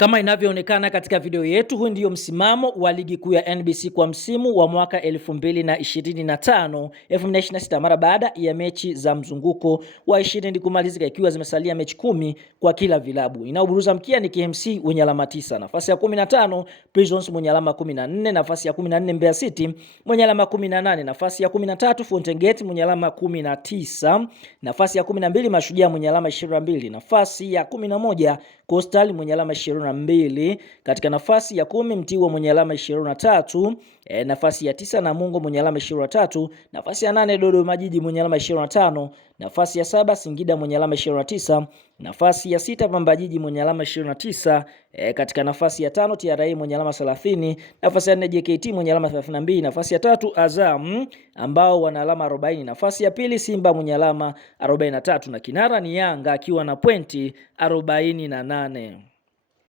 Kama inavyoonekana katika video yetu, huu ndio msimamo wa ligi kuu ya NBC kwa msimu wa mwaka 2025 2026 mara baada ya mechi za mzunguko wa 20 kumalizika, ikiwa zimesalia mechi 10 kwa kila vilabu. Inaoburuza mkia ni KMC wenye alama 9, nafasi ya 15 Prisons mwenye alama 14, nafasi ya 14 Mbeya City mwenye alama 18, nafasi ya 13 Fountain Gate mwenye alama 19, nafasi ya 12 Mashujaa mwenye alama 22, nafasi ya 11 Coastal mwenye alama 22, katika nafasi ya 10 Mtibwa mwenye alama 23, nafasi ya 9 Namungo mwenye alama 23, nafasi ya 8 Dodoma Jiji mwenye alama 25, nafasi ya 7 Singida mwenye alama 29, nafasi ya 6 Pamba Jiji mwenye alama 29, katika nafasi ya 5 TRA mwenye alama 30, nafasi ya 4 JKT mwenye alama 32, nafasi ya 3 Azam ambao wana alama 40, nafasi ya pili Simba mwenye alama 43, na kinara ni Yanga akiwa na pointi 48.